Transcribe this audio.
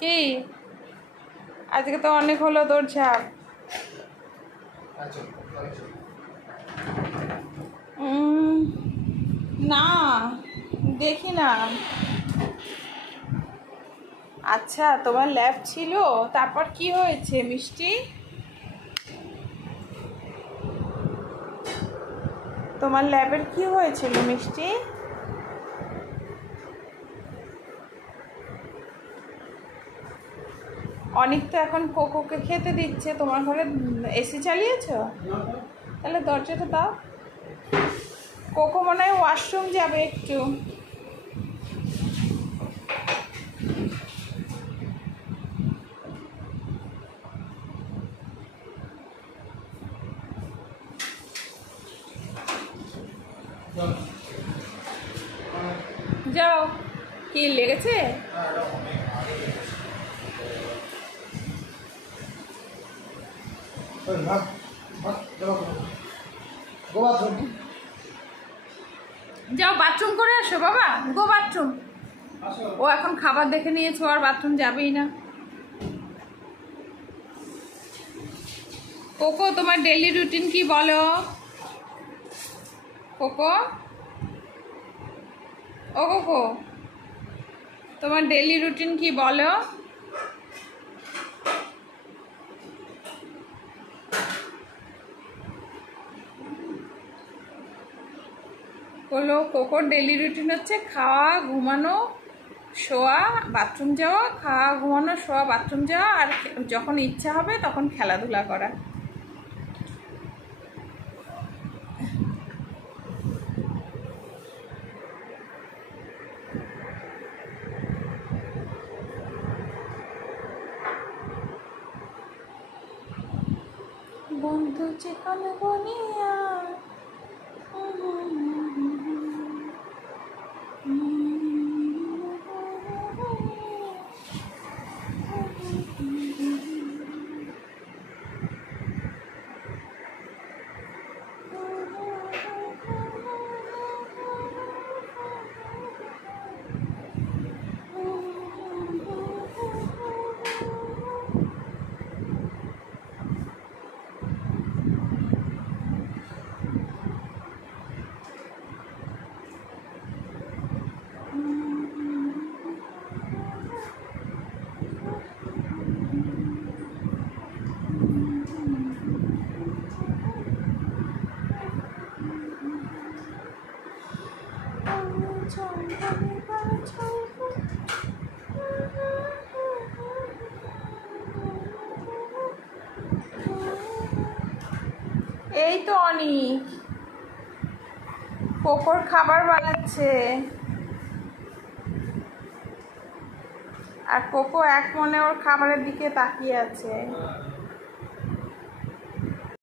কি আজকে তো অনেক হলো তোর ছাপ। না দেখি না। আচ্ছা তোমার ল্যাব ছিল, তারপর কি হয়েছে মিষ্টি? তোমার ল্যাবের কি হয়েছিল মিষ্টি? অনেক তো এখন কোকোকে খেতে দিচ্ছে, তোমার ঘরে এসি চালিয়েছো? তাহলে দরজাটা দাও। কোকো মনে হয় ওয়াশরুম যাবে একটু। যাও। কি লেগেছে? যাও বাথরুম করে আসো বাবা, গো বাথরুম। ও এখন খাবার দেখে নিয়েছো, আর বাথরুম যাবেই না। কোকো তোমার ডেইলি রুটিন কি বলো? কোকো, ও কোকো, তোমার ডেইলি রুটিন কি বলো? বলো। কোকোর ডেইলি রুটিন হচ্ছে খাওয়া, ঘুমানো, শোয়া, বাথরুম যাওয়া, খাওয়া, ঘুমানো, শোয়া, বাথরুম যাওয়া, আর যখন ইচ্ছা হবে তখন খেলাধুলা করা। বন্ধু যেখানে বলিয়া এই তো অনেক কোকোর খাবার বানাচ্ছে, আর কোকো এক মনে ওর খাবারের দিকে তাকিয়ে আছে।